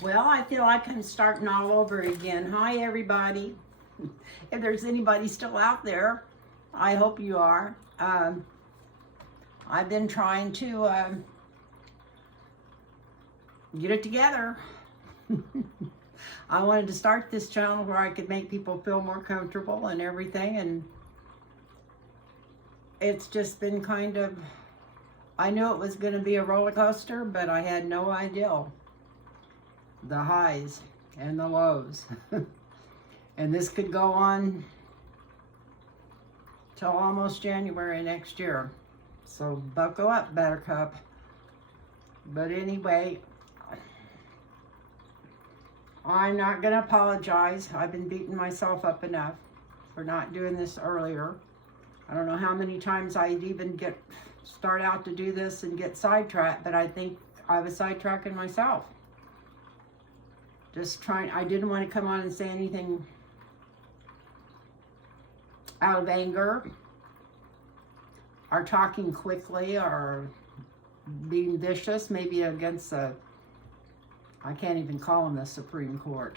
Well, I feel like I'm starting all over again. Hi, everybody. If there's anybody still out there, I hope you are. I've been trying to get it together. I wanted to start this channel where I could make people feel more comfortable and everything, and it's just been kind of, I knew it was going to be a roller coaster, but I had no idea the highs and the lows. And this could go on till almost January next year. So buckle up, Buttercup. But anyway, I'm not going to apologize. I've been beating myself up enough for not doing this earlier. I don't know how many times I'd even start out to do this and get sidetracked, but I think I was sidetracking myself. Just trying, I didn't want to come on and say anything out of anger, or talking quickly, or being vicious, maybe against I can't even call them the Supreme Court.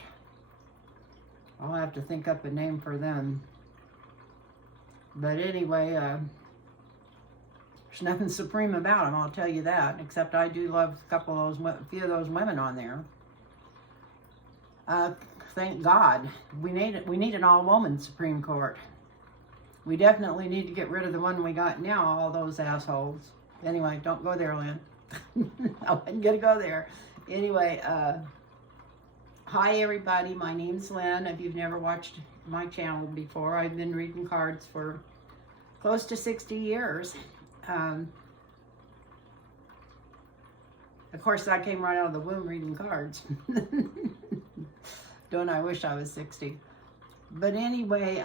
I'll have to think up a name for them. But anyway, there's nothing supreme about them, I'll tell you that, except I do love a few of those women on there. Thank God. We need an all-woman Supreme Court. We definitely need to get rid of the one we got now, all those assholes. Anyway, don't go there, Lynn. I wasn't going to go there. Anyway, hi everybody, my name's Lynn. If you've never watched my channel before, I've been reading cards for close to 60 years. Of course, I came right out of the womb reading cards. Don't I wish I was 60. But anyway,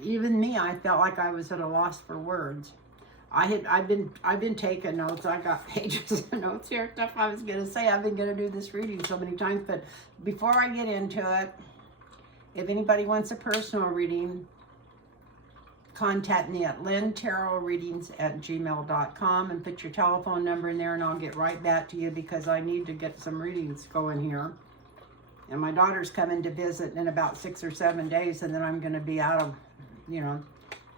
even me, I felt like I was at a loss for words. I've been taking notes. I got pages of notes here, stuff I was gonna say. I've been gonna do this reading so many times, but before I get into it, if anybody wants a personal reading, contact me at lynntarotreadings@gmail.com and put your telephone number in there, and I'll get right back to you, because I need to get some readings going here. And my daughter's coming to visit in about 6 or 7 days, and then I'm going to be out of,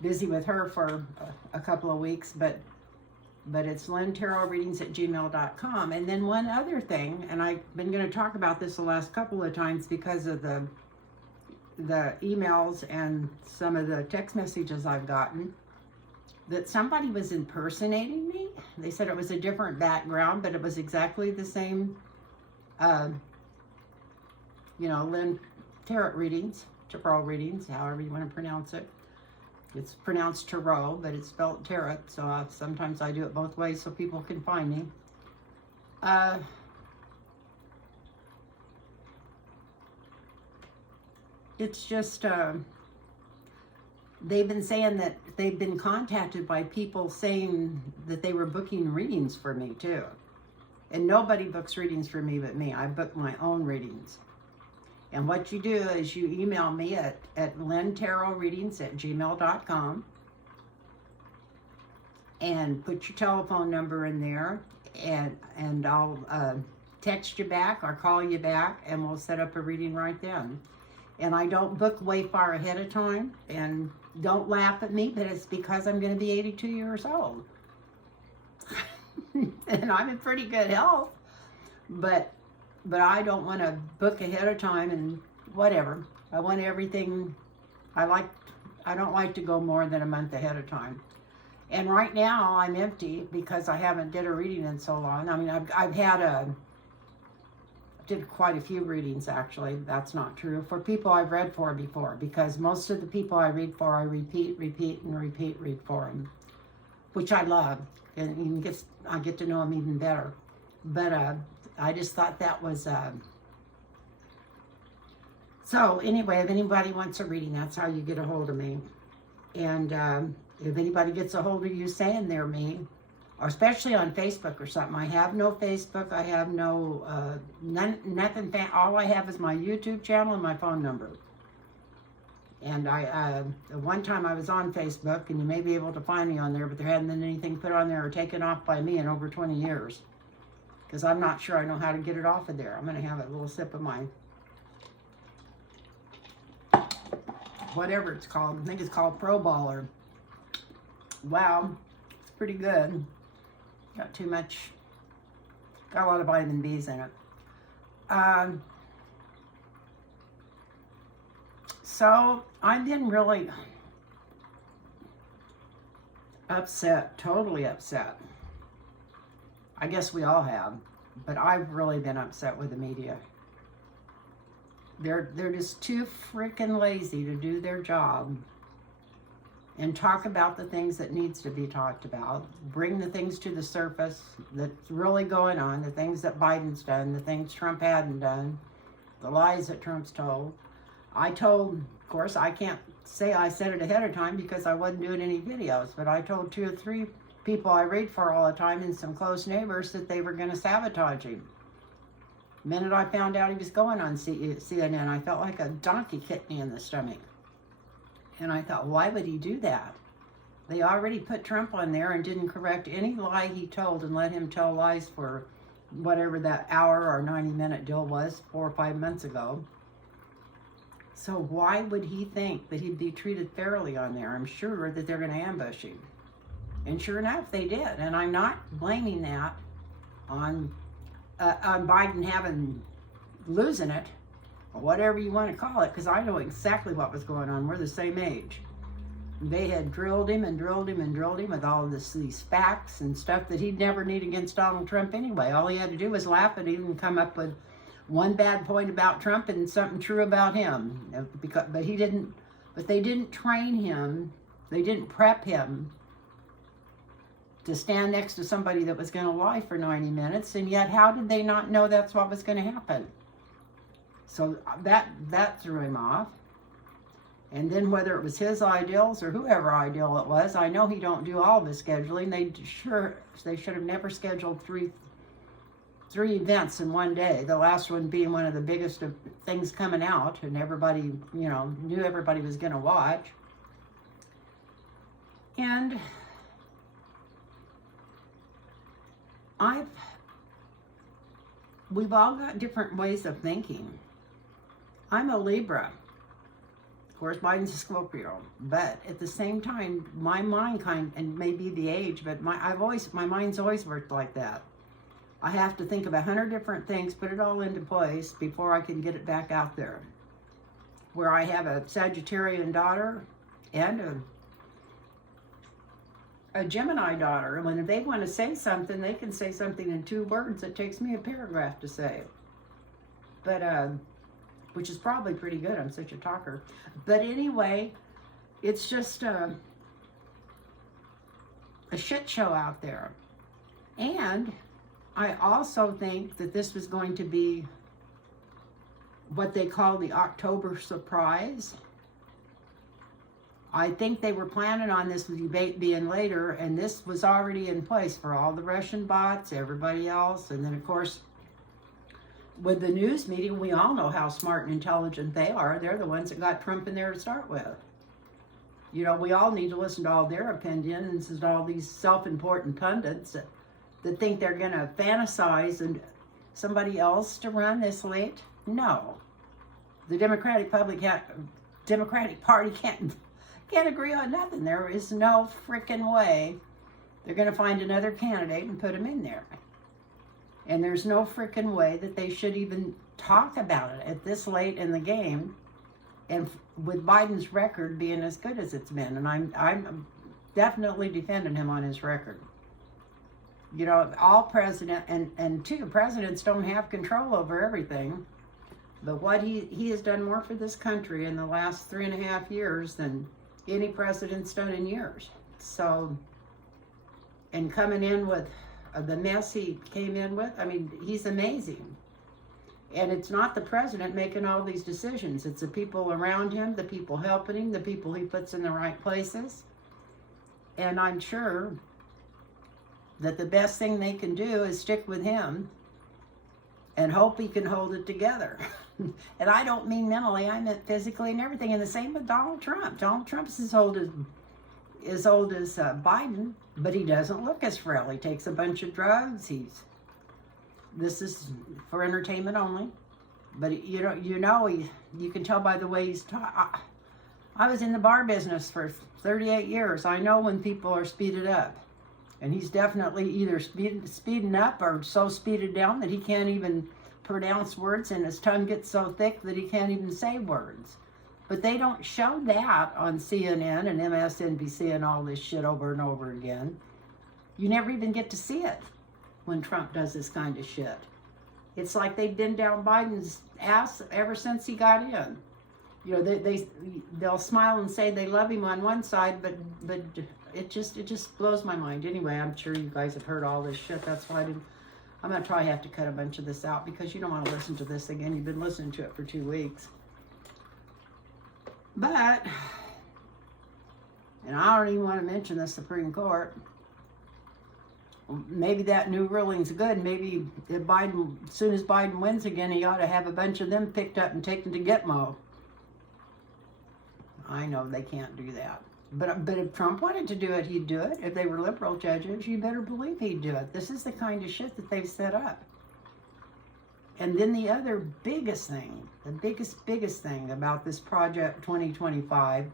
busy with her for a couple of weeks. But it's lynntarotreadings@gmail.com. And then one other thing, and I've been going to talk about this the last couple of times because of the emails and some of the text messages I've gotten, that somebody was impersonating me. They said it was a different background, but it was exactly the same, Lynn Tarot Readings, Tarot Readings, however you want to pronounce it. It's pronounced tarot, but it's spelled tarot, so sometimes I do it both ways so people can find me. It's just, they've been saying that they've been contacted by people saying that they were booking readings for me too. And nobody books readings for me but me. I book my own readings. And what you do is you email me at lynntarotreadings@gmail.com and put your telephone number in there, and I'll text you back or call you back, and we'll set up a reading right then. And I don't book way far ahead of time, and don't laugh at me, but it's because I'm going to be 82 years old. And I'm in pretty good health, but I don't want to book ahead of time and whatever. I want everything, I don't like to go more than a month ahead of time. And right now I'm empty because I haven't did a reading in so long. I mean, I did quite a few readings, actually. That's not true. For people I've read for before, because most of the people I read for, I read for them, which I love. And I get to know them even better. But I just thought that was... So anyway, if anybody wants a reading, that's how you get a hold of me. And if anybody gets a hold of you saying they're me, or especially on Facebook or something, I have no Facebook, I have no, nothing, all I have is my YouTube channel and my phone number. And one time I was on Facebook, and you may be able to find me on there, but there hadn't been anything put on there or taken off by me in over 20 years. Because I'm not sure I know how to get it off of there. I'm going to have a little sip of mine. Whatever it's called. I think it's called Pro Baller. Wow. It's pretty good. Got too much. Got a lot of vitamin B's in it. So I've been really upset. Totally upset. I guess we all have, but I've really been upset with the media. They're just too freaking lazy to do their job and talk about the things that needs to be talked about. Bring the things to the surface that's really going on, the things that Biden's done, the things Trump hadn't done, the lies that Trump's told. Of course, I can't say I said it ahead of time because I wasn't doing any videos, but I told 2 or 3 people I read for all the time and some close neighbors that they were going to sabotage him. The minute I found out he was going on CNN, I felt like a donkey kicked me in the stomach. And I thought, why would he do that? They already put Trump on there and didn't correct any lie he told and let him tell lies for whatever that hour or 90-minute deal was 4 or 5 months ago. So why would he think that he'd be treated fairly on there? I'm sure that they're going to ambush him. And sure enough, they did. And I'm not blaming that on Biden losing it, or whatever you want to call it, because I know exactly what was going on. We're the same age. They had drilled him and drilled him and drilled him with all of these facts and stuff that he'd never need against Donald Trump anyway. All he had to do was laugh at him and come up with one bad point about Trump and something true about him. But they didn't train him. They didn't prep him to stand next to somebody that was going to lie for 90 minutes, and yet how did they not know that's what was going to happen? So that threw him off. And then whether it was his ideals or whoever ideal it was, I know he don't do all the scheduling. They should have never scheduled three events in one day. The last one being one of the biggest of things coming out, and everybody, knew everybody was going to watch. And we've all got different ways of thinking. I'm a Libra. Of course, Biden's a Scorpio. But at the same time, my mind and maybe the age, but my mind's always worked like that. I have to think of 100 different things, put it all into place before I can get it back out there. Where I have a Sagittarian daughter and a Gemini daughter, and when they want to say something, they can say something in 2 words. It takes me a paragraph to say. But, which is probably pretty good. I'm such a talker. But anyway, it's just a shit show out there. And I also think that this was going to be what they call the October surprise. I think they were planning on this debate being later, and this was already in place for all the Russian bots, everybody else. And then, of course, with the news media, we all know how smart and intelligent they are. They're the ones that got Trump in there to start with. We all need to listen to all their opinions and all these self-important pundits that think they're going to fantasize and somebody else to run this late. No. The Democratic Party can't agree on nothing. There is no freaking way they're going to find another candidate and put him in there. And there's no freaking way that they should even talk about it at this late in the game, and with Biden's record being as good as it's been. And I'm definitely defending him on his record. All presidents don't have control over everything. But what he has done more for this country in the last 3.5 years than any president's done in years. So, and coming in with the mess he came in with, he's amazing. And it's not the president making all these decisions. It's the people around him, the people helping him, the people he puts in the right places. And I'm sure that the best thing they can do is stick with him and hope he can hold it together. And I don't mean mentally, I meant physically and everything. And the same with Donald Trump. Donald Trump's as old as Biden, but he doesn't look as frail. He takes a bunch of drugs. This is for entertainment only. But you can tell by the way he's talking. I was in the bar business for 38 years. I know when people are speeded up. And he's definitely either speeding up or so speeded down that he can't even pronounce words, and his tongue gets so thick that he can't even say words. But they don't show that on CNN and MSNBC and all this shit over and over again. You never even get to see it when Trump does this kind of shit. It's like they've been down Biden's ass ever since he got in. You know, they'll smile and say they love him on one side, but it just blows my mind. Anyway, I'm sure you guys have heard all this shit. That's why I'm going to try have to cut a bunch of this out because you don't want to listen to this again. You've been listening to it for 2 weeks. But, and I don't even want to mention the Supreme Court. Maybe that new ruling's good. Maybe if Biden, as soon as Biden wins again, he ought to have a bunch of them picked up and taken to Gitmo. I know they can't do that. But if Trump wanted to do it, he'd do it. If they were liberal judges, you better believe he'd do it. This is the kind of shit that they've set up. And then the other biggest thing, the biggest thing about this Project 2025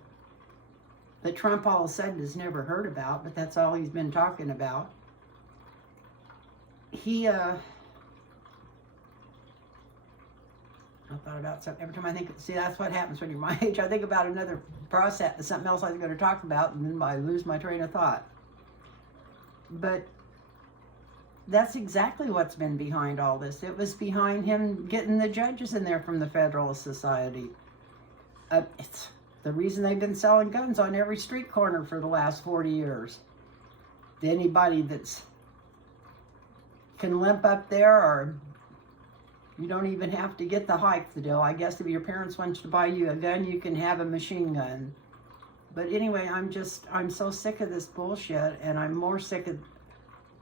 that Trump all of a sudden has never heard about, but that's all he's been talking about. I thought about something. Every time I think, see, that's what happens when you're my age. I think about another process, something else I was going to talk about, and then I lose my train of thought. But that's exactly what's been behind all this. It was behind him getting the judges in there from the Federalist Society. It's the reason they've been selling guns on every street corner for the last 40 years. Anybody that's can limp up there, or you don't even have to get the hike the deal. I guess if your parents want you to buy you a gun, you can have a machine gun. But anyway, I'm so sick of this bullshit, and I'm more sick of,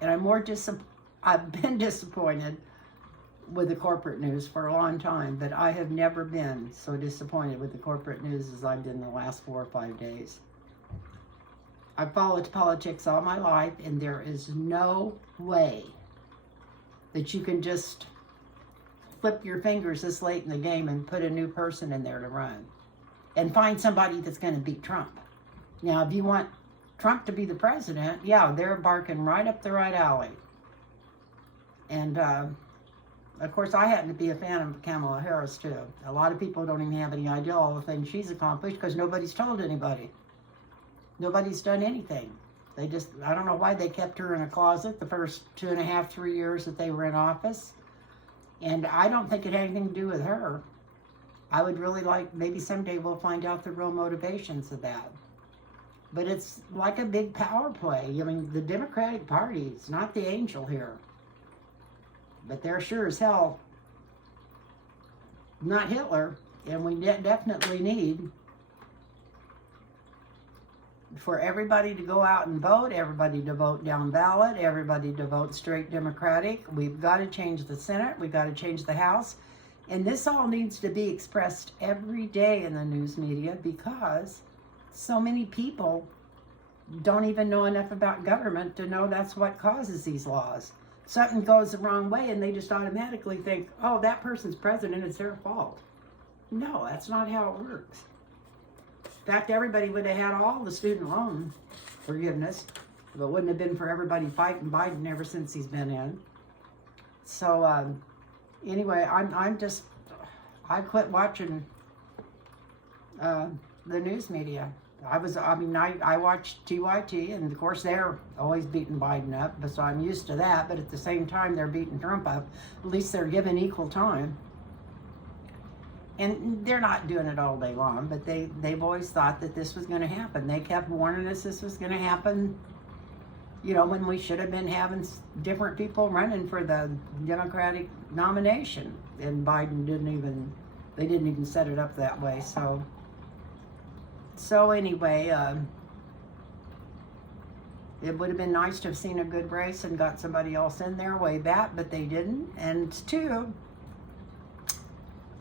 and I've been disappointed with the corporate news for a long time, but I have never been so disappointed with the corporate news as I've been the last 4 or 5 days. I've followed politics all my life, and there is no way that you can just flip your fingers this late in the game and put a new person in there to run and find somebody that's going to beat Trump. Now, if you want Trump to be the president, yeah, they're barking right up the right alley. And, of course, I happen to be a fan of Kamala Harris, too. A lot of people don't even have any idea all the things she's accomplished because nobody's told anybody. Nobody's done anything. They just, I don't know why they kept her in a closet the first 2.5, 3 years that they were in office. And I don't think it had anything to do with her. I would really like, maybe someday we'll find out the real motivations of that. But it's like a big power play. I mean, the Democratic Party is not the angel here. But they're sure as hell not Hitler. And we definitely need for everybody to go out and vote, everybody to vote down ballot, everybody to vote straight Democratic. We've got to change the Senate. We've got to change the House. And this all needs to be expressed every day in the news media because so many people don't even know enough about government to know that's what causes these laws. Something goes the wrong way and they just automatically think, oh, that person's president, it's their fault. No, that's not how it works. In fact, everybody would have had all the student loan forgiveness, if it wouldn't have been for everybody fighting Biden ever since he's been in. So, anyway, I quit watching the news media. I watched TYT, and of course they're always beating Biden up, so I'm used to that, but at the same time they're beating Trump up. At least they're given equal time. And they're not doing it all day long, but they've always thought that this was going to happen. They kept warning us this was going to happen, you know, when we should have been having different people running for the Democratic nomination. And Biden didn't even set it up that way. So anyway, it would have been nice to have seen a good race and got somebody else in there way back, but they didn't. And two,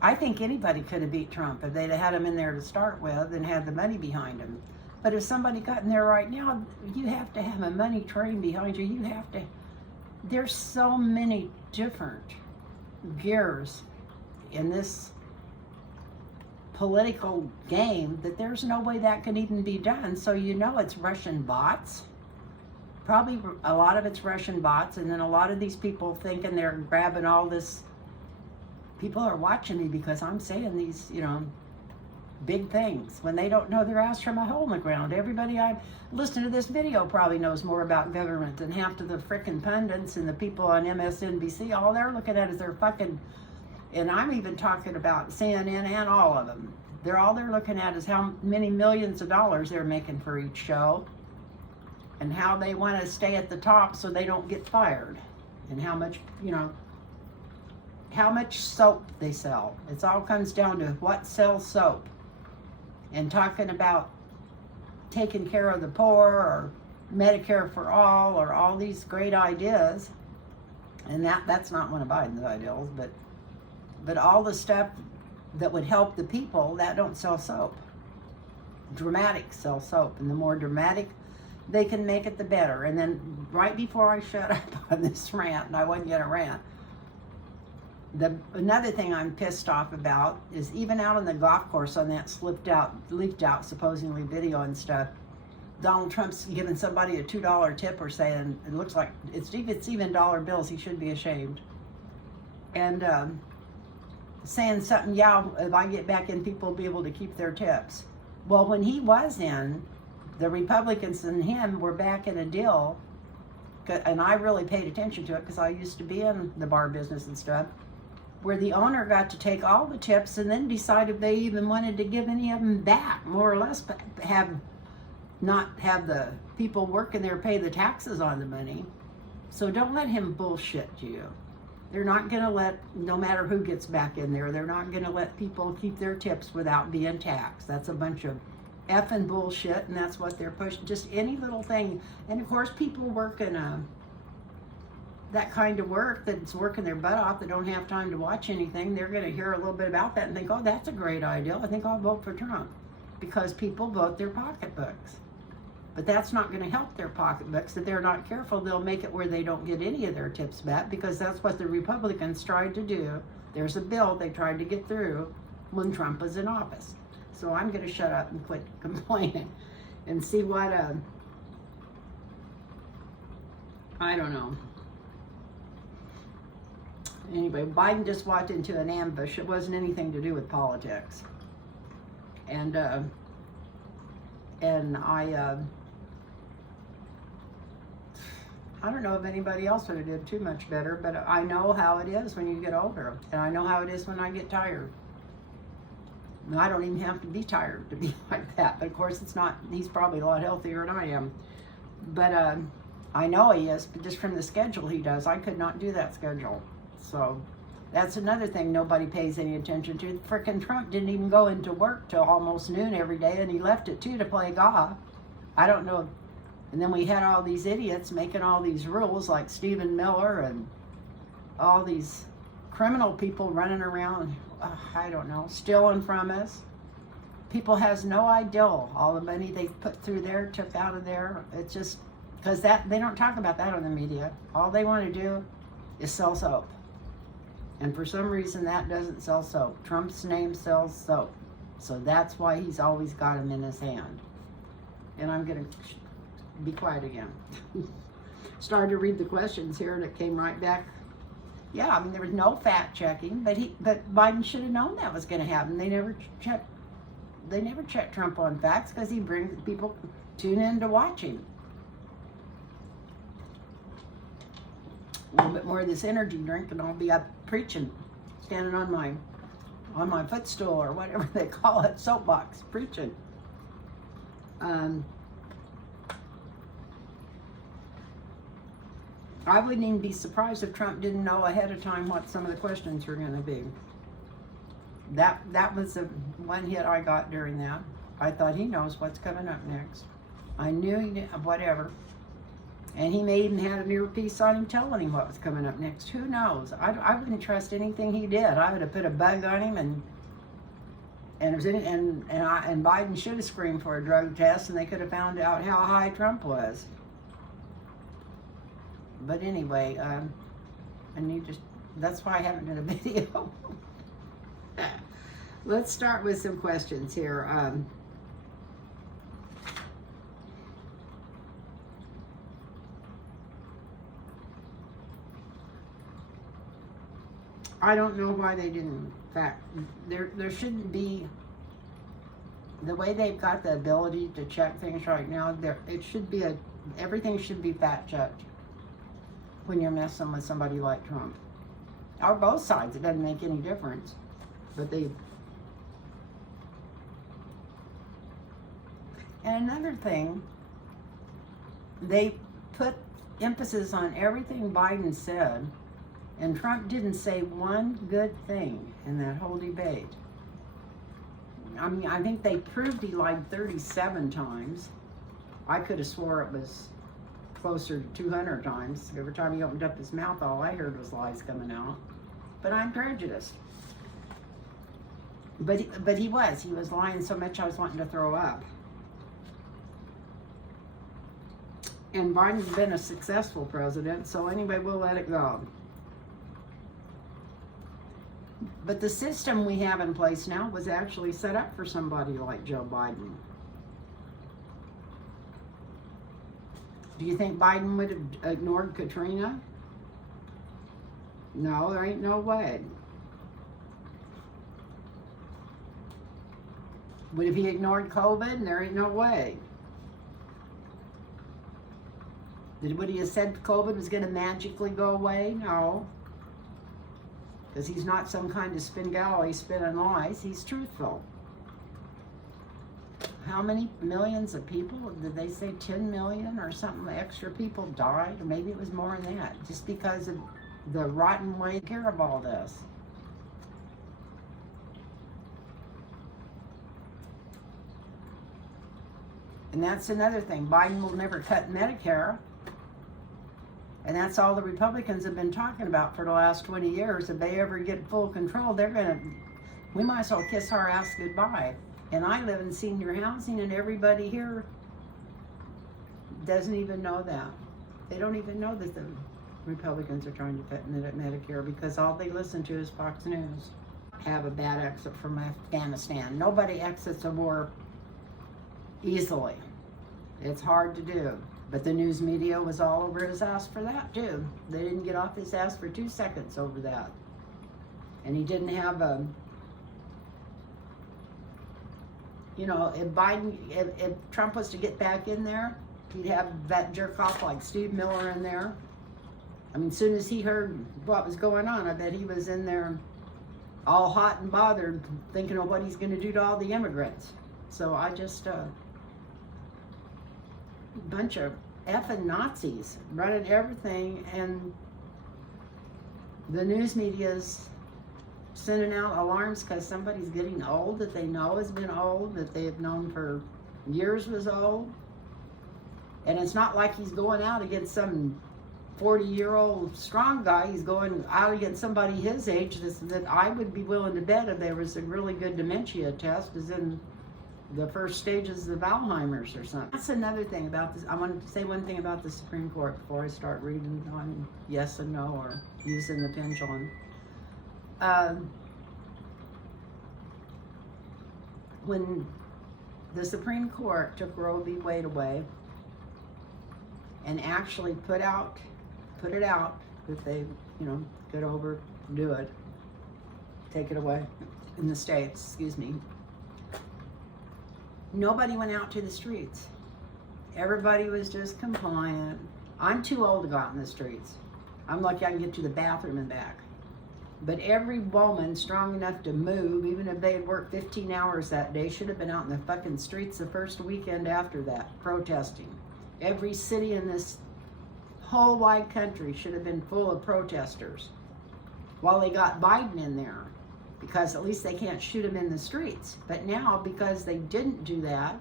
I think anybody could have beat Trump if they'd have had him in there to start with and had the money behind him. But if somebody got in there right now, you have to have a money train behind you. You have to, there's so many different gears in this political game that there's no way that can even be done. So you know it's Russian bots. Probably a lot of it's Russian bots, and then a lot of these people thinking they're grabbing all this. People are watching me because I'm saying these, you know, big things when they don't know their ass from a hole in the ground. Everybody I listening to this video probably knows more about government than half of the frickin' pundits and the people on MSNBC. All they're looking at is their fucking, and I'm even talking about CNN and all of them. All they're looking at is how many millions of dollars they're making for each show and how they want to stay at the top so they don't get fired, and how much, you know, how much soap they sell. It all comes down to what sells soap. And talking about taking care of the poor or Medicare for all or all these great ideas, and that's not one of Biden's ideals, but all the stuff that would help the people, that don't sell soap. Dramatics sell soap, and the more dramatic they can make it, the better. And then right before I shut up on this rant, and I wasn't gonna rant, another thing I'm pissed off about is even out on the golf course on that leaked out supposedly video and stuff, Donald Trump's giving somebody a $2 tip or saying, it looks like it's even dollar bills, he should be ashamed. And saying something, yeah, if I get back in, people will be able to keep their tips. Well, when he was in, the Republicans and him were back in a deal, and I really paid attention to it because I used to be in the bar business and stuff, where the owner got to take all the tips and then decide if they even wanted to give any of them back, more or less, but not have the people working there pay the taxes on the money. So don't let him bullshit you. They're not going to let, no matter who gets back in there, they're not going to let people keep their tips without being taxed. That's a bunch of effing bullshit, and that's what they're pushing. Just any little thing. And of course, people working that kind of work, that's working their butt off, that don't have time to watch anything, they're going to hear a little bit about that and think, oh, that's a great idea. I think I'll vote for Trump. Because people vote their pocketbooks. But that's not going to help their pocketbooks. If they're not careful, they'll make it where they don't get any of their tips back, because that's what the Republicans tried to do. There's a bill they tried to get through when Trump was in office. So I'm going to shut up and quit complaining and see what, I don't know. Anyway, Biden just walked into an ambush. It wasn't anything to do with politics. And I don't know if anybody else would have did too much better, but I know how it is when you get older, and I know how it is when I get tired. And I don't even have to be tired to be like that, but of course it's not. He's probably a lot healthier than I am, but I know he is, but just from the schedule he does, I could not do that schedule. So that's another thing nobody pays any attention to. Frickin' Trump didn't even go into work till almost noon every day, and he left at 2 to play golf. I don't know. And then we had all these idiots making all these rules, like Stephen Miller and all these criminal people running around, I don't know, stealing from us. People has no idea all the money they put through there, took out of there. It's just, because they don't talk about that on the media. All they want to do is sell soap. And for some reason that doesn't sell soap. Trump's name sells soap. So that's why he's always got him in his hand. And I'm going to be quiet again. Started to read the questions here and it came right back. Yeah, I mean, there was no fact checking, but Biden should have known that was going to happen. They never check Trump on facts because he brings people tune in to watch him. A little bit more of this energy drink and I'll be up preaching, standing on my footstool or whatever they call it, soapbox, preaching. I wouldn't even be surprised if Trump didn't know ahead of time what some of the questions were going to be. That was the one hit I got during that. I thought he knows what's coming up next. I knew he did, whatever. And he may even had an earpiece on him telling him what was coming up next. Who knows? I wouldn't trust anything he did. I would have put a bug on him, and Biden should have screamed for a drug test, and they could have found out how high Trump was. But anyway, that's why I haven't done a video. Let's start with some questions here. I don't know why they didn't. In fact, there shouldn't be, the way they've got the ability to check things right now, everything should be fact checked when you're messing with somebody like Trump. Or both sides, it doesn't make any difference. But and another thing, they put emphasis on everything Biden said, and Trump didn't say one good thing in that whole debate. I mean, I think they proved he lied 37 times. I could have swore it was closer to 200 times. Every time he opened up his mouth, all I heard was lies coming out. But I'm prejudiced. But he was lying so much I was wanting to throw up. And Biden's been a successful president, so anyway, we'll let it go. But the system we have in place now was actually set up for somebody like Joe Biden. Do you think Biden would have ignored Katrina? No, there ain't no way. Would have he ignored COVID? There ain't no way. Would he have said COVID was going to magically go away? No. Because he's not some kind of spin-galley spinning lies. He's truthful. How many millions of people, did they say 10 million or something, extra people died? Or maybe it was more than that, just because of the rotten way to care of all this. And that's another thing. Biden will never cut Medicare. And that's all the Republicans have been talking about for the last 20 years. If they ever get full control, we might as well kiss our ass goodbye. And I live in senior housing, and everybody here doesn't even know that. They don't even know that the Republicans are trying to cut Medicare, because all they listen to is Fox News. Have a bad exit from Afghanistan. Nobody exits a war easily. It's hard to do. But the news media was all over his ass for that too. They didn't get off his ass for 2 seconds over that. And he didn't have if Trump was to get back in there, he'd have that jerk off like Steve Miller in there. I mean, as soon as he heard what was going on, I bet he was in there all hot and bothered, thinking of what he's going to do to all the immigrants. So I just, bunch of effing Nazis running everything, and the news media's sending out alarms because somebody's getting old that they know has been old, that they have known for years was old. And it's not like he's going out against some 40-year-old strong guy. He's going out against somebody his age that I would be willing to bet, if there was a really good dementia test, is in the first stages of Alzheimer's or something. That's another thing about this. I wanted to say one thing about the Supreme Court before I start reading on yes and no, or using the pendulum. When the Supreme Court took Roe v. Wade away and actually put it out that they, could overdo it, take it away in the states, excuse me. Nobody went out to the streets. Everybody was just compliant. I'm too old to go out in the streets. I'm lucky I can get to the bathroom and back. But every woman strong enough to move, even if they had worked 15 hours that day, should have been out in the fucking streets the first weekend after that, protesting. Every city in this whole wide country should have been full of protesters. While they got Biden in there, because at least they can't shoot him in the streets. But now, because they didn't do that,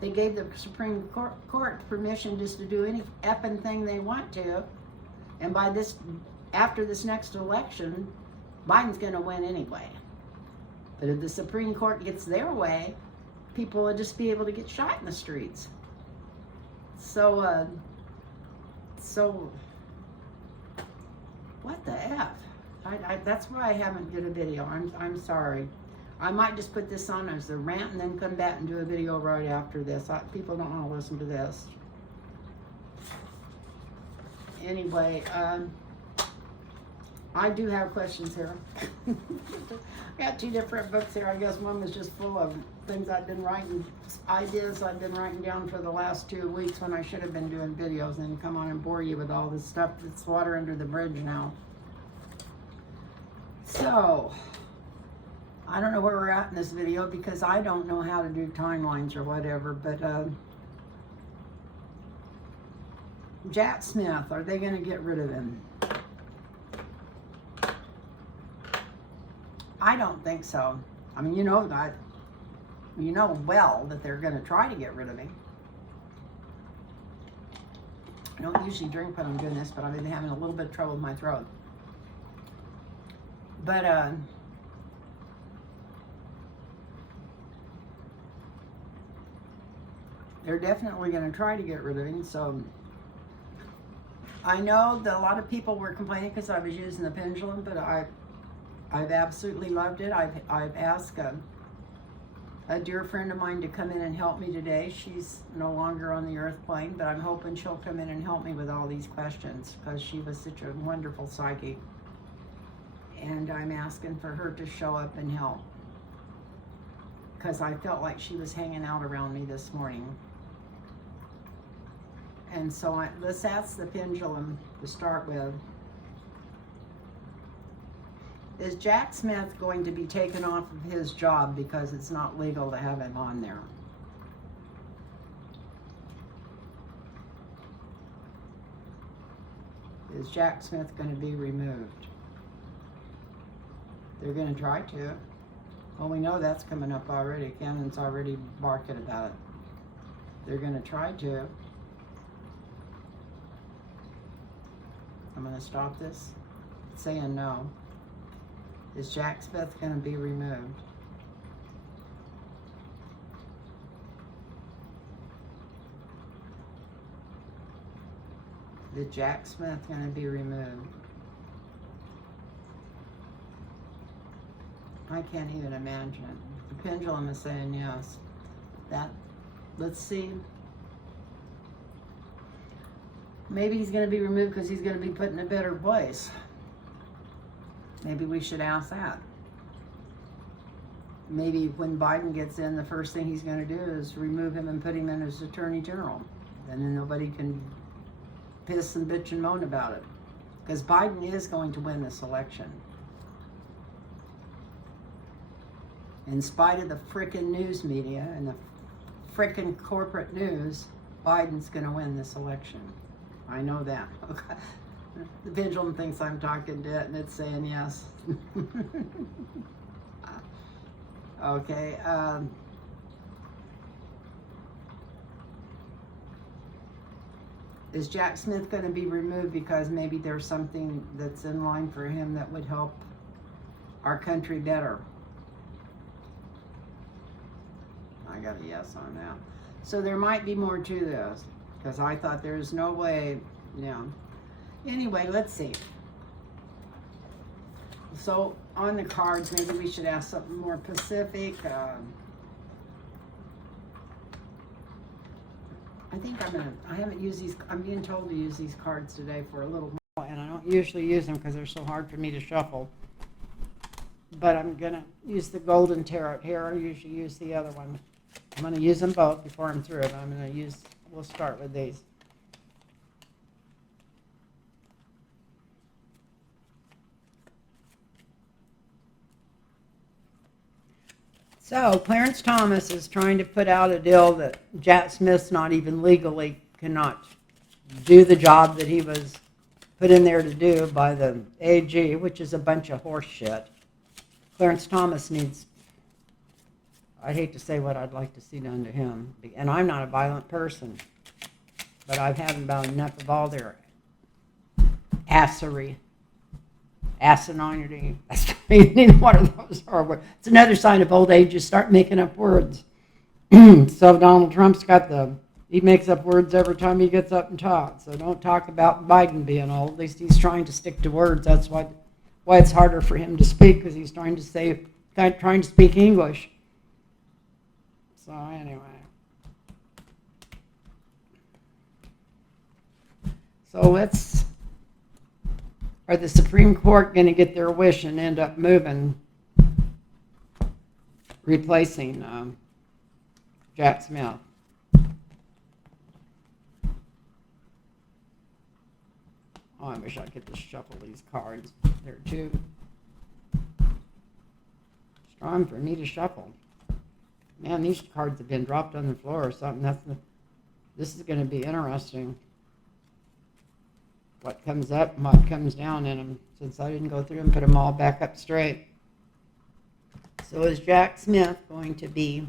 They gave the Supreme Court permission just to do any effing thing they want to. And by this, after this next election, Biden's going to win anyway. But if the Supreme Court gets their way, people will just be able to get shot in the streets. So what the F? That's why I haven't did a video. I'm sorry. I might just put this on as a rant and then come back and do a video right after this. People don't want to listen to this. Anyway, I do have questions here. I got 2 different books here. I guess one was just full of things I've been writing, ideas I've been writing down for the last 2 weeks when I should have been doing videos and come on and bore you with all this stuff that's water under the bridge now. So, I don't know where we're at in this video because I don't know how to do timelines or whatever, but Jack Smith, are they going to get rid of him? I don't think so. I mean, you know well that they're going to try to get rid of him. I don't usually drink when I'm doing this, but I've been having a little bit of trouble with my throat. But they're definitely going to try to get rid of him. So I know that a lot of people were complaining because I was using the pendulum, but I've absolutely loved it. I've asked a dear friend of mine to come in and help me today. She's no longer on the earth plane, but I'm hoping she'll come in and help me with all these questions because she was such a wonderful psychic. And I'm asking for her to show up and help because I felt like she was hanging out around me this morning. And so let's ask the pendulum to start with. Is Jack Smith going to be taken off of his job because it's not legal to have him on there? Is Jack Smith going to be removed? They're going to try to. Well, we know that's coming up already. Cannon's already barking about it. They're going to try to. I'm going to stop this. Saying no. Is Jack Smith going to be removed? Is Jack Smith going to be removed? I can't even imagine it. The pendulum is saying yes. Let's see. Maybe he's going to be removed because he's going to be put in a better place. Maybe we should ask that. Maybe when Biden gets in, the first thing he's going to do is remove him and put him in as Attorney General. And then nobody can piss and bitch and moan about it. Because Biden is going to win this election. In spite of the frickin' news media and the frickin' corporate news, Biden's going to win this election. I know that. The pendulum thinks I'm talking to it, and it's saying yes. Okay. Is Jack Smith going to be removed because maybe there's something that's in line for him that would help our country better? I got a yes on that. So there might be more to this, because I thought there's no way, yeah. Anyway, let's see. So on the cards, maybe we should ask something more specific. I think I haven't used these, I'm being told to use these cards today for a little while, and I don't usually use them because they're so hard for me to shuffle. But I'm going to use the Golden Tarot here. I usually use the other one. I'm going to use them both before I'm through, but I'm going to we'll start with these. So Clarence Thomas is trying to put out a deal that Jack Smith's not even legally cannot do the job that he was put in there to do by the AG, which is a bunch of horse shit. Clarence Thomas needs I'd hate to say what I'd like to see done to him. And I'm not a violent person, but I've had about enough of all their asinine. That's neither one of those are words. It's another sign of old age. You start making up words. So Donald Trump's he makes up words every time he gets up and talks. So don't talk about Biden being old. At least he's trying to stick to words. That's why it's harder for him to speak, because he's trying to speak English. So anyway. So are the Supreme Court going to get their wish and end up replacing Jack Smith? Oh, I wish I could just shuffle these cards. They're too strong for me to shuffle. Man, these cards have been dropped on the floor or something. This is going to be interesting. What comes up and what comes down in them, since I didn't go through and put them all back up straight. So is Jack Smith going to be...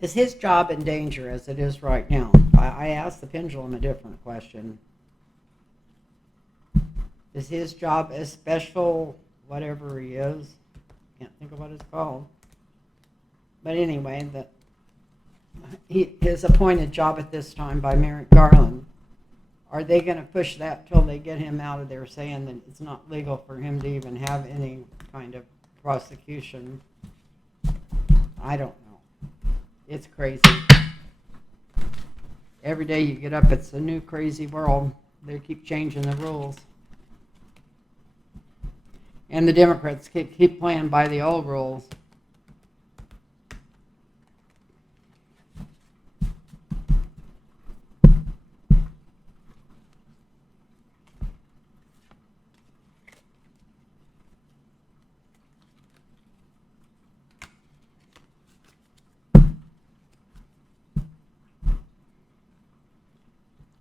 Is his job in danger as it is right now? I asked the pendulum a different question. Is his job a special, whatever he is? Can't think of what it's called. But anyway, his appointed job at this time by Merrick Garland, are they going to push that till they get him out of there, saying that it's not legal for him to even have any kind of prosecution? I don't know. It's crazy. Every day you get up, it's a new crazy world. They keep changing the rules. And the Democrats keep playing by the old rules.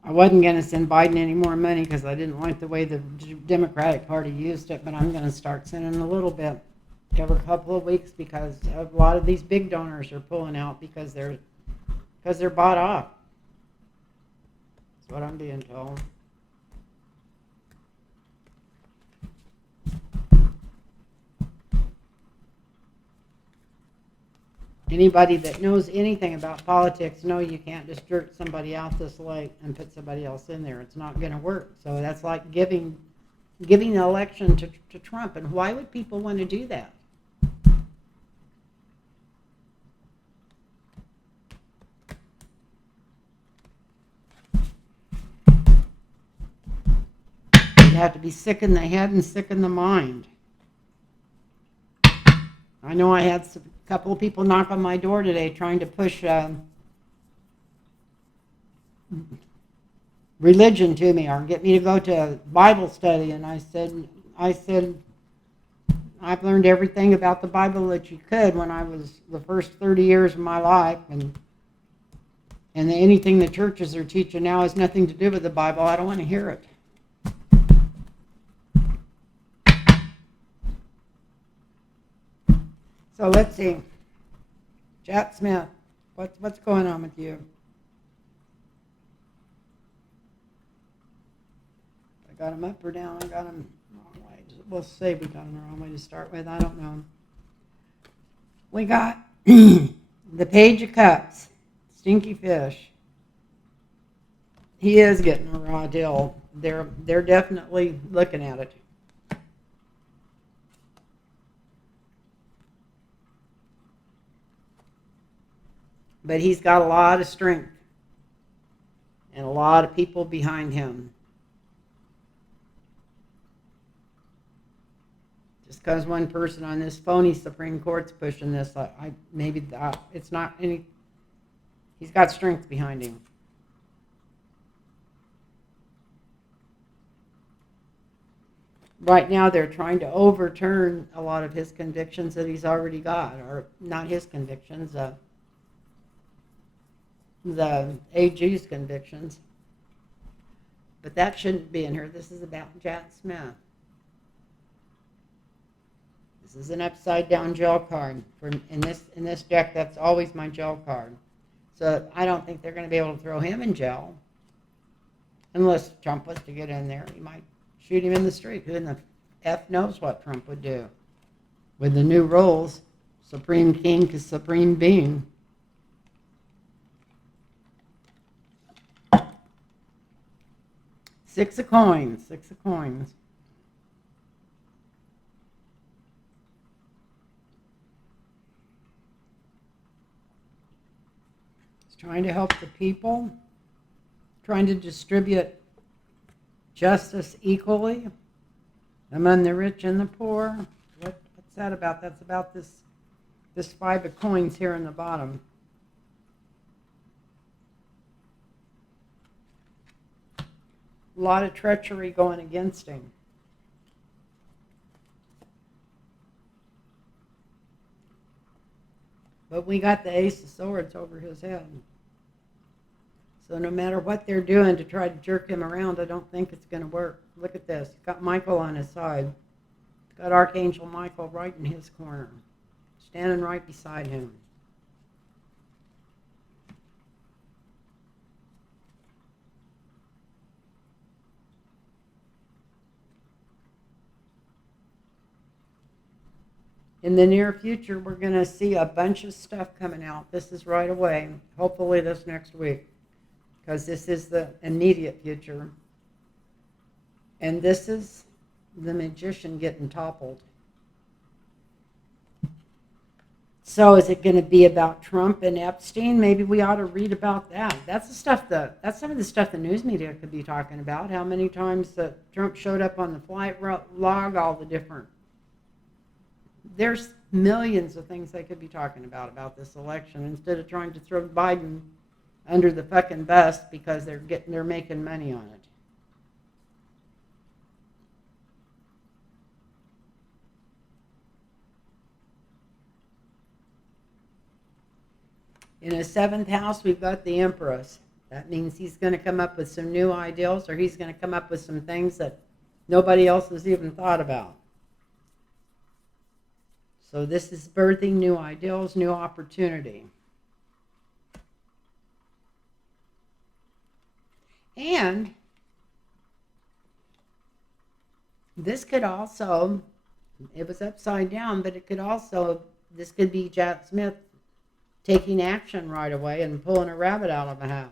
I wasn't going to send Biden any more money because I didn't like the way the Democratic Party used it, but I'm going to start sending a little bit every couple of weeks, because a lot of these big donors are pulling out because they're bought off. That's what I'm being told. Anybody that knows anything about politics know you can't just jerk somebody out this late and put somebody else in there. It's not going to work. So that's like giving the election to Trump. And why would people want to do that? You have to be sick in the head and sick in the mind. I know I had a couple of people knock on my door today trying to push religion to me or get me to go to Bible study, and I said I've learned everything about the Bible that you could when I was the first 30 years of my life, and anything the churches are teaching now has nothing to do with the Bible. I don't want to hear it. So let's see. Jack Smith, what's going on with you? I got him up or down? I got him the wrong way. We'll say we got him the wrong way to start with. I don't know. We got the Page of Cups, Stinky Fish. He is getting a raw deal. They're definitely looking at it. But he's got a lot of strength and a lot of people behind him. Just because one person on this phony Supreme Court's pushing this, it's not any. He's got strength behind him. Right now, they're trying to overturn a lot of his convictions that he's already got, or not his convictions. The AG's convictions. But that shouldn't be in here. This is about Jack Smith. This is an upside down jail card. In this deck, that's always my jail card. So I don't think they're going to be able to throw him in jail. Unless Trump was to get in there. He might shoot him in the street. Who in the F knows what Trump would do. With the new rules, Supreme King to Supreme Being. Six of coins. Six of coins. He's trying to help the people. Trying to distribute justice equally among the rich and the poor. What's that about? That's about this five of coins here in the bottom. A lot of treachery going against him. But we got the Ace of Swords over his head. So no matter what they're doing to try to jerk him around, I don't think it's going to work. Look at this. He's got Michael on his side. He's got Archangel Michael right in his corner, standing right beside him. In the near future, we're going to see a bunch of stuff coming out. This is right away, hopefully this next week, because this is the immediate future. And this is the magician getting toppled. So is it going to be about Trump and Epstein? Maybe we ought to read about that. That's some of the stuff the news media could be talking about. How many times that Trump showed up on the flight log, all the different. There's millions of things they could be talking about this election instead of trying to throw Biden under the fucking bus because they're making money on it. In his seventh house, we've got the Empress. That means he's going to come up with some new ideals, or he's going to come up with some things that nobody else has even thought about. So this is birthing new ideals, new opportunity. And this could also, it was upside down, but it could also, this could be Jack Smith taking action right away and pulling a rabbit out of a hat.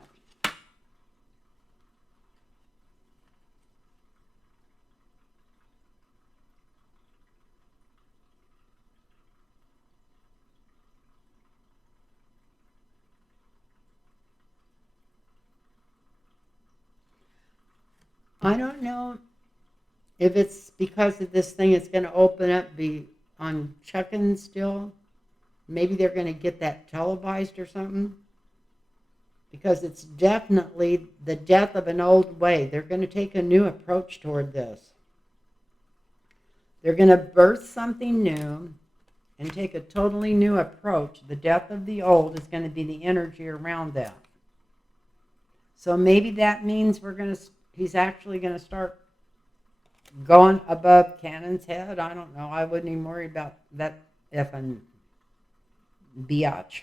I don't know if it's because of this thing it's going to open up on Chuckin still. Maybe they're going to get that televised or something. Because it's definitely the death of an old way. They're going to take a new approach toward this. They're going to birth something new and take a totally new approach. The death of the old is going to be the energy around that. So maybe that means he's actually going to start going above Cannon's head. I don't know. I wouldn't even worry about that effing biatch.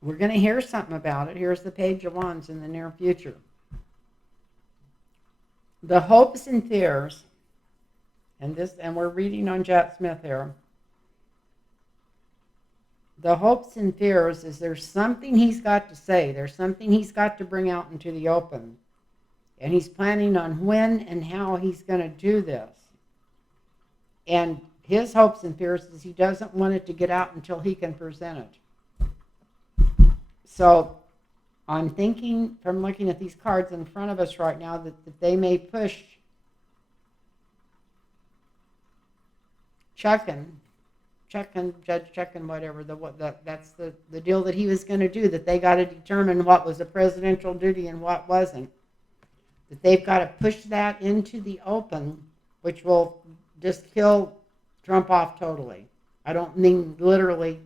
We're going to hear something about it. Here's the Page of Wands in the near future. The hopes and fears, and we're reading on Jack Smith here. The hopes and fears is there's something he's got to say. There's something he's got to bring out into the open. And he's planning on when and how he's going to do this. And his hopes and fears is he doesn't want it to get out until he can present it. So I'm thinking from looking at these cards in front of us right now that they may push Judge Chuckin, whatever, that's the deal that he was going to do, that they got to determine what was a presidential duty and what wasn't. That they've got to push that into the open, which will just kill Trump off totally. I don't mean literally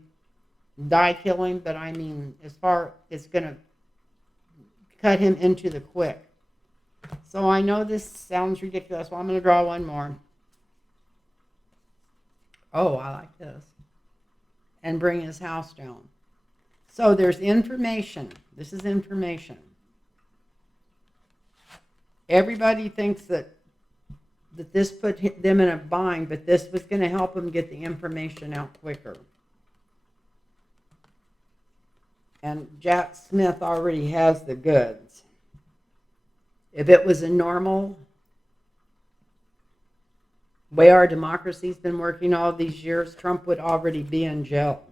die killing, but I mean as far it's going to cut him into the quick. So I know this sounds ridiculous. Well, I'm going to draw one more. Oh, I like this. And bring his house down. So there's information. This is information. Everybody thinks that this put them in a bind, but this was going to help them get the information out quicker. And Jack Smith already has the goods. If it was a normal way our democracy's been working all these years, Trump would already be in jail.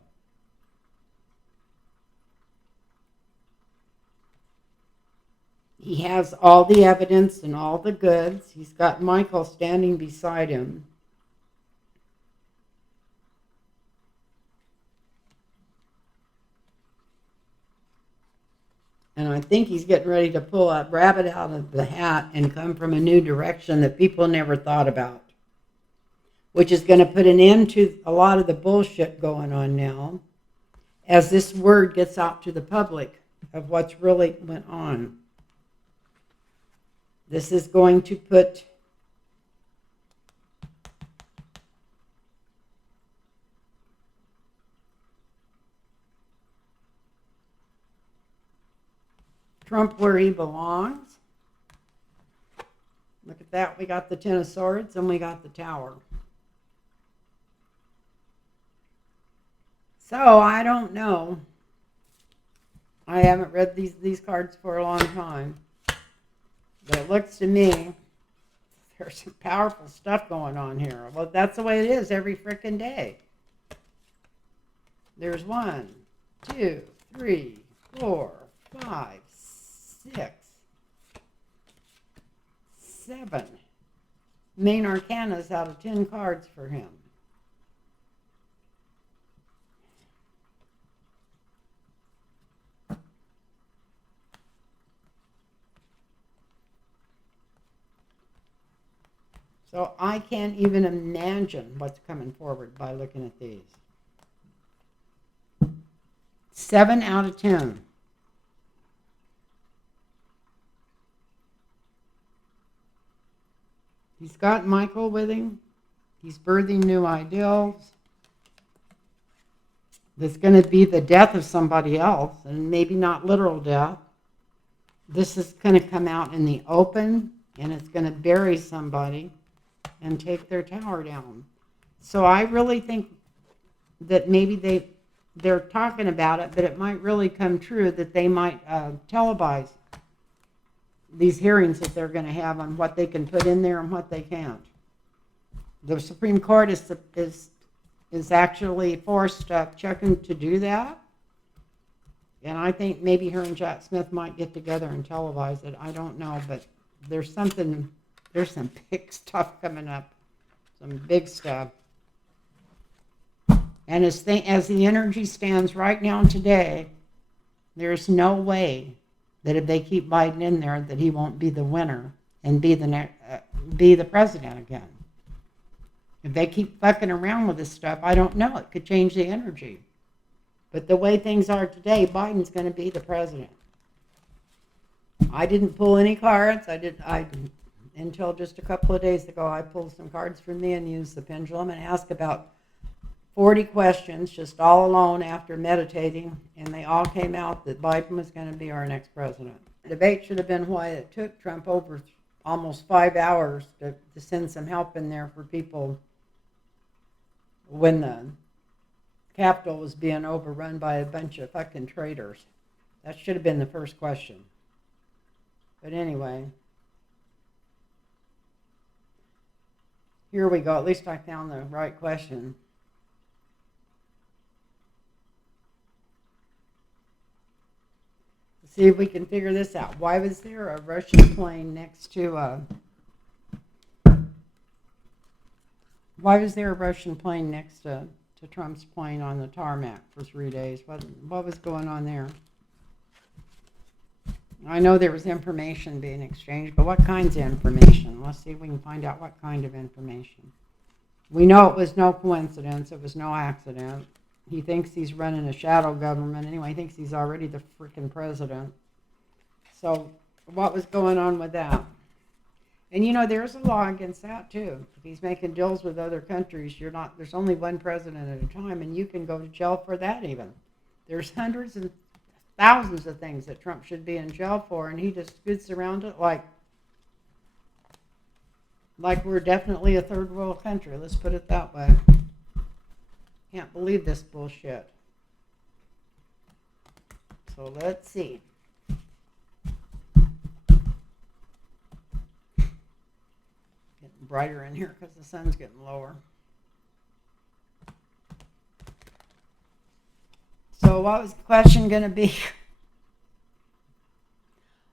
He has all the evidence and all the goods. He's got Michael standing beside him. And I think he's getting ready to pull a rabbit out of the hat and come from a new direction that people never thought about, which is going to put an end to a lot of the bullshit going on now as this word gets out to the public of what's really went on. This is going to put Trump where he belongs. Look at that. We got the Ten of Swords and we got the Tower. So I don't know. I haven't read these cards for a long time. But it looks to me there's some powerful stuff going on here. Well, that's the way it is every frickin' day. There's 1, 2, 3, 4, 5, 6, 7 main arcanas out of 10 cards for him. So I can't even imagine what's coming forward by looking at these. 7 out of 10. He's got Michael with him. He's birthing new ideals. There's going to be the death of somebody else, and maybe not literal death. This is going to come out in the open, and it's going to bury somebody and take their tower down. So I really think that maybe they're talking about it, but it might really come true that they might televise these hearings that they're going to have on what they can put in there and what they can't. The Supreme Court is actually forced checking to do that. And I think maybe her and Jack Smith might get together and televise it. I don't know, but there's some big stuff coming up, some big stuff. And as the energy stands right now today, there's no way that if they keep Biden in there that he won't be the winner and be the president again. If they keep fucking around with this stuff, I don't know. It could change the energy. But the way things are today, Biden's going to be the president. I didn't pull any cards. Until just a couple of days ago, I pulled some cards from me and used the pendulum and asked about 40 questions just all alone after meditating, and they all came out that Biden was going to be our next president. The debate should have been why it took Trump over almost 5 hours to send some help in there for people when the Capitol was being overrun by a bunch of fucking traitors. That should have been the first question. But anyway, here we go. At least I found the right question. See if we can figure this out. Why was there a Russian plane next to Trump's plane on the tarmac for 3 days? What was going on there? I know there was information being exchanged, but what kinds of information? Let's see if we can find out what kind of information. We know it was no coincidence. It was no accident. He thinks he's running a shadow government. Anyway, he thinks he's already the freaking president. So what was going on with that? And you know, there's a law against that too. If he's making deals with other countries, you're not. There's only one president at a time, and you can go to jail for that. Even there's hundreds and thousands of things that Trump should be in jail for, and he just scoots around it like we're definitely a third world country. Let's put it that way. Can't believe this bullshit. So let's see. Getting brighter in here because the sun's getting lower. So what was the question going to be?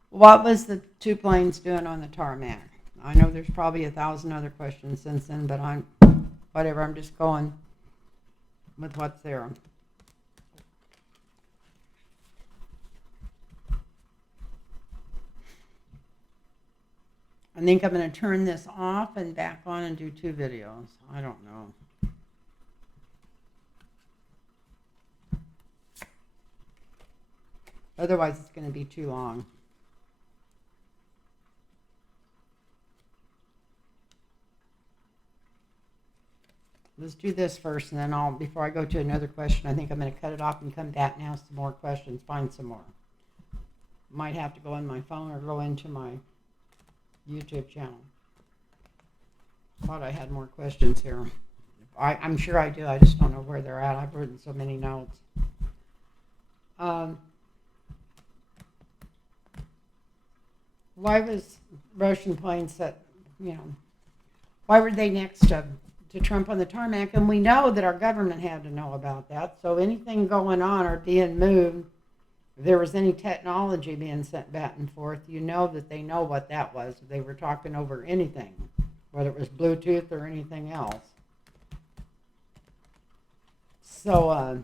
What was the two planes doing on the tarmac? I know there's probably 1,000 other questions since then, but I'm just going with what's there. I think I'm going to turn this off and back on and do 2 videos. I don't know. Otherwise, it's going to be too long. Let's do this first, and then before I go to another question, I think I'm going to cut it off and come back and ask some more questions, find some more. Might have to go on my phone or go into my YouTube channel. Thought I had more questions here. I'm sure I do. I just don't know where they're at. I've written so many notes. Why was Russian planes set, why were they next to Trump on the tarmac? And we know that our government had to know about that. So anything going on or being moved, if there was any technology being sent back and forth, you know that they know what that was. They were talking over anything, whether it was Bluetooth or anything else. So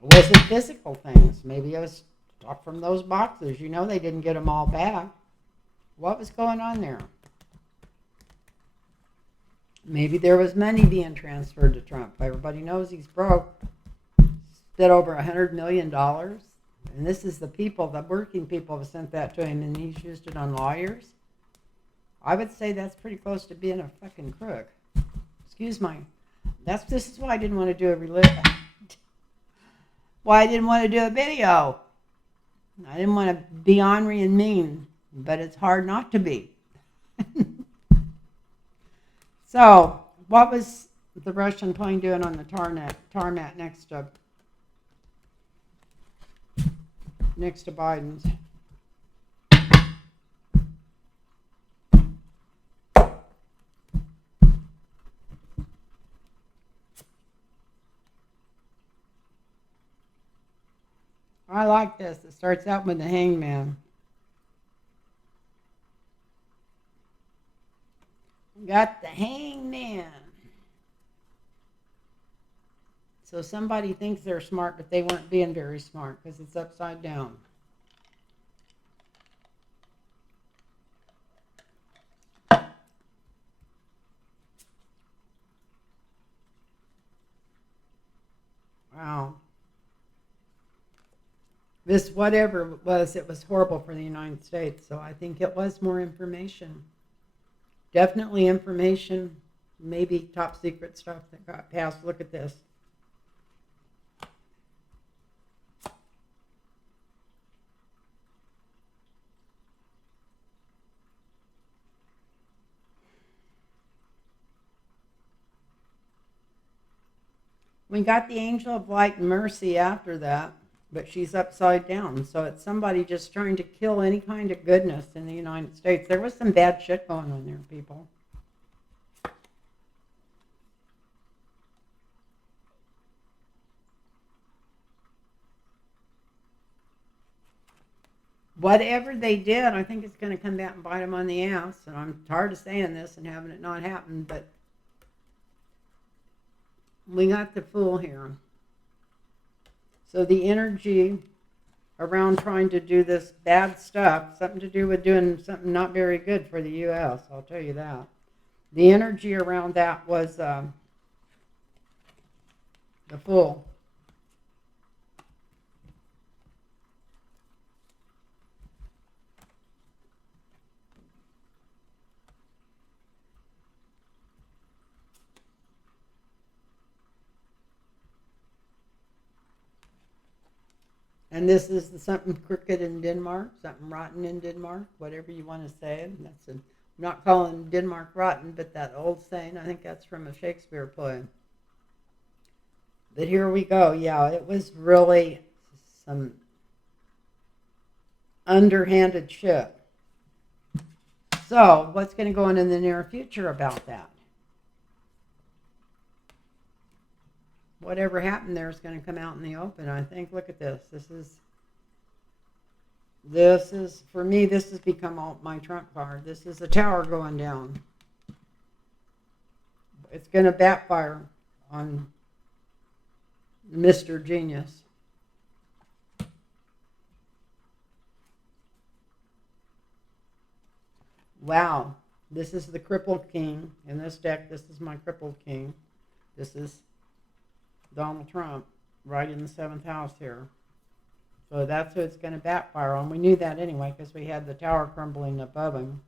was it physical things? Maybe it was stuff from those boxes. You know they didn't get them all back. What was going on there? Maybe there was money being transferred to Trump. Everybody knows he's broke. Spent over $100 million. And this is the working people have sent that to him, and he's used it on lawyers. I would say that's pretty close to being a fucking crook. Excuse me. This is why I didn't want to do a video. I didn't want to be ornery and mean, but it's hard not to be. So, what was the Russian plane doing on the tarmac next to Biden's? I like this. It starts out with the hangman. Got the hangman. So somebody thinks they're smart, but they weren't being very smart because it's upside down. Wow. This, whatever it was horrible for the United States. So I think it was more information. Definitely information, maybe top secret stuff that got passed. Look at this. We got the angel of light and mercy after that, but she's upside down. So it's somebody just trying to kill any kind of goodness in the United States. There was some bad shit going on there, people. Whatever they did, I think it's going to come back and bite them on the ass. And I'm tired of saying this and having it not happen, but we got the fool here. So the energy around trying to do this bad stuff, something to do with doing something not very good for the U.S., I'll tell you that. The energy around that was the fool. And this is something crooked in Denmark, something rotten in Denmark, whatever you want to say. And I'm not calling Denmark rotten, but that old saying, I think that's from a Shakespeare play. But here we go. Yeah, it was really some underhanded shit. So, what's going to go on in the near future about that? Whatever happened there is going to come out in the open. I think, look at this. This is for me, this has become my trump card. This is a tower going down. It's going to backfire on Mr. Genius. Wow, this is the crippled king. In this deck, this is my crippled king. This is Donald Trump right in the 7th house here. So that's who it's going to backfire on. We knew that anyway because we had the tower crumbling above him.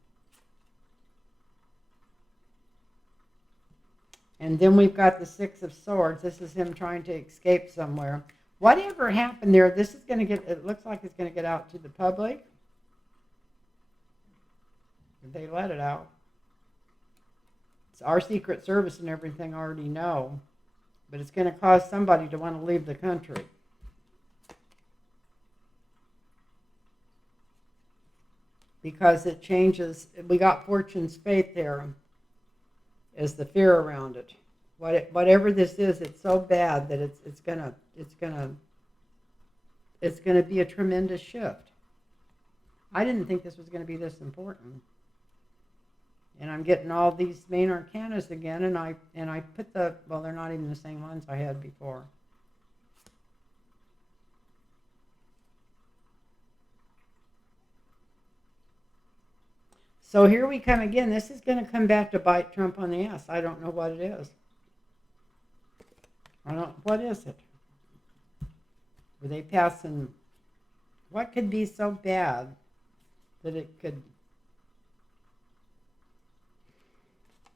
And then we've got the 6 of Swords. This is him trying to escape somewhere. Whatever happened there, this is going to get, it looks like it's going to get out to the public. They let it out. It's our Secret Service and everything already know. But it's going to cause somebody to want to leave the country. Because it changes, we got Fortune's Fate there as the fear around it. Whatever this is, it's so bad that it's gonna be a tremendous shift. I didn't think this was going to be this important. And I'm getting all these main arcanas again, and I put well, they're not even the same ones I had before. So here we come again. This is going to come back to bite Trump on the ass. I don't know what it is. What is it? Were they passing, what could be so bad that it could,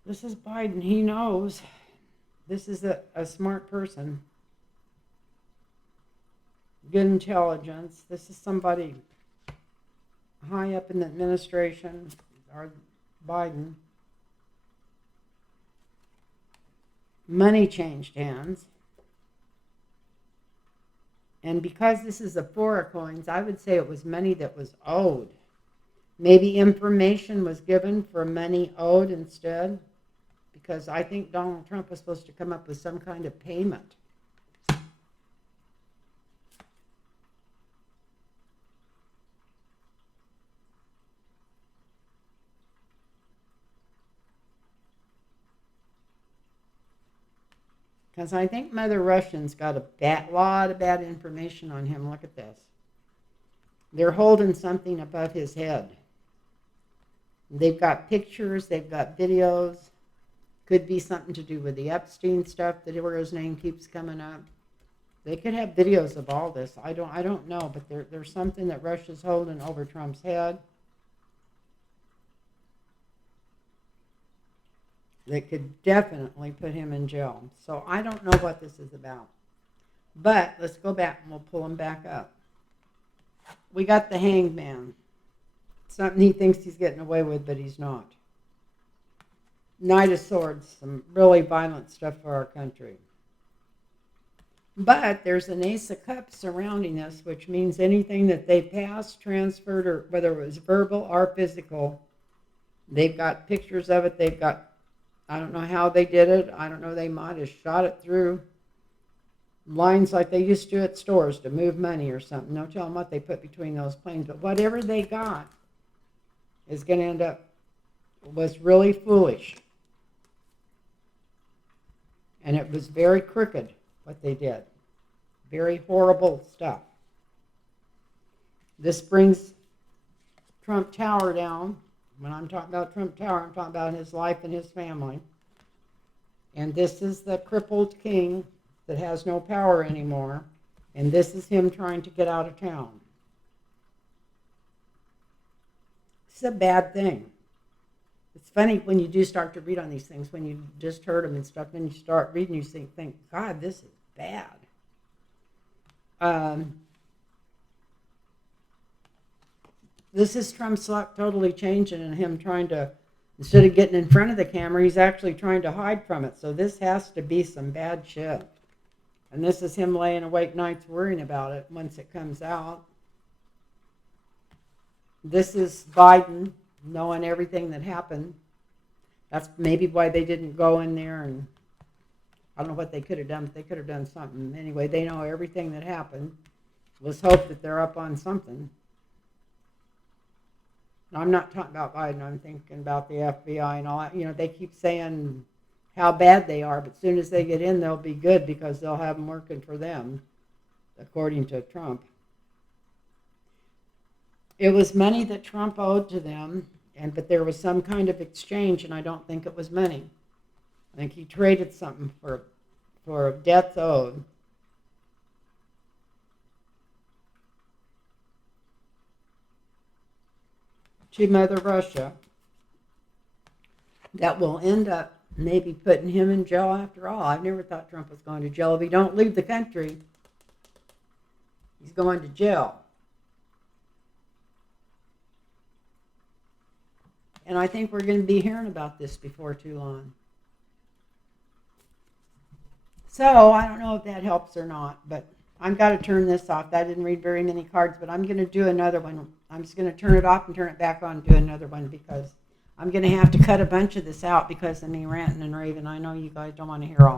this is Biden, he knows. This is a smart person. Good intelligence. This is somebody high up in the administration, or Biden. Money changed hands. And because this is a 4 of coins, I would say it was money that was owed. Maybe information was given for money owed instead. Because I think Donald Trump was supposed to come up with some kind of payment. Because I think Mother Russia's got a lot of bad information on him. Look at this. They're holding something above his head. They've got pictures, they've got videos. Could be something to do with the Epstein stuff, where his name keeps coming up. They could have videos of all this. I don't know, but there's something that Russia's holding over Trump's head that could definitely put him in jail. So I don't know what this is about. But let's go back and we'll pull him back up. We got the Hanged Man. Something he thinks he's getting away with, but he's not. Knight of Swords, some really violent stuff for our country. But there's an Ace of Cups surrounding us, which means anything that they passed, transferred, or whether it was verbal or physical, they've got pictures of it. They've got, I don't know how they did it. I don't know, they might have shot it through lines like they used to at stores to move money or something. No telling what they put between those planes. But whatever they got is going to end up, was really foolish. And it was very crooked, what they did. Very horrible stuff. This brings Trump Tower down. When I'm talking about Trump Tower, I'm talking about his life and his family. And this is the crippled king that has no power anymore. And this is him trying to get out of town. It's a bad thing. It's funny when you do start to read on these things, when you just heard them and stuff, then you start reading, you think, God, this is bad. This is Trump's luck totally changing and him trying to, instead of getting in front of the camera, he's actually trying to hide from it. So this has to be some bad shit. And this is him laying awake nights worrying about it once it comes out. This is Biden knowing everything that happened. That's maybe why they didn't go in there, and I don't know what they could have done, but they could have done something. Anyway, they know everything that happened. Let's hope that they're up on something. Now, I'm not talking about Biden. I'm thinking about the FBI and all that. You know, they keep saying how bad they are, but as soon as they get in, they'll be good because they'll have them working for them, according to Trump. It was money that Trump owed to them, but there was some kind of exchange, and I don't think it was money. I think he traded something for debts owed. To Mother Russia. That will end up maybe putting him in jail after all. I've never thought Trump was going to jail. If he don't leave the country, he's going to jail. And I think we're going to be hearing about this before too long. So I don't know if that helps or not, but I've got to turn this off. I didn't read very many cards, but I'm going to do another one. I'm just going to turn it off and turn it back on and do another one because I'm going to have to cut a bunch of this out because of me ranting and raving. I know you guys don't want to hear all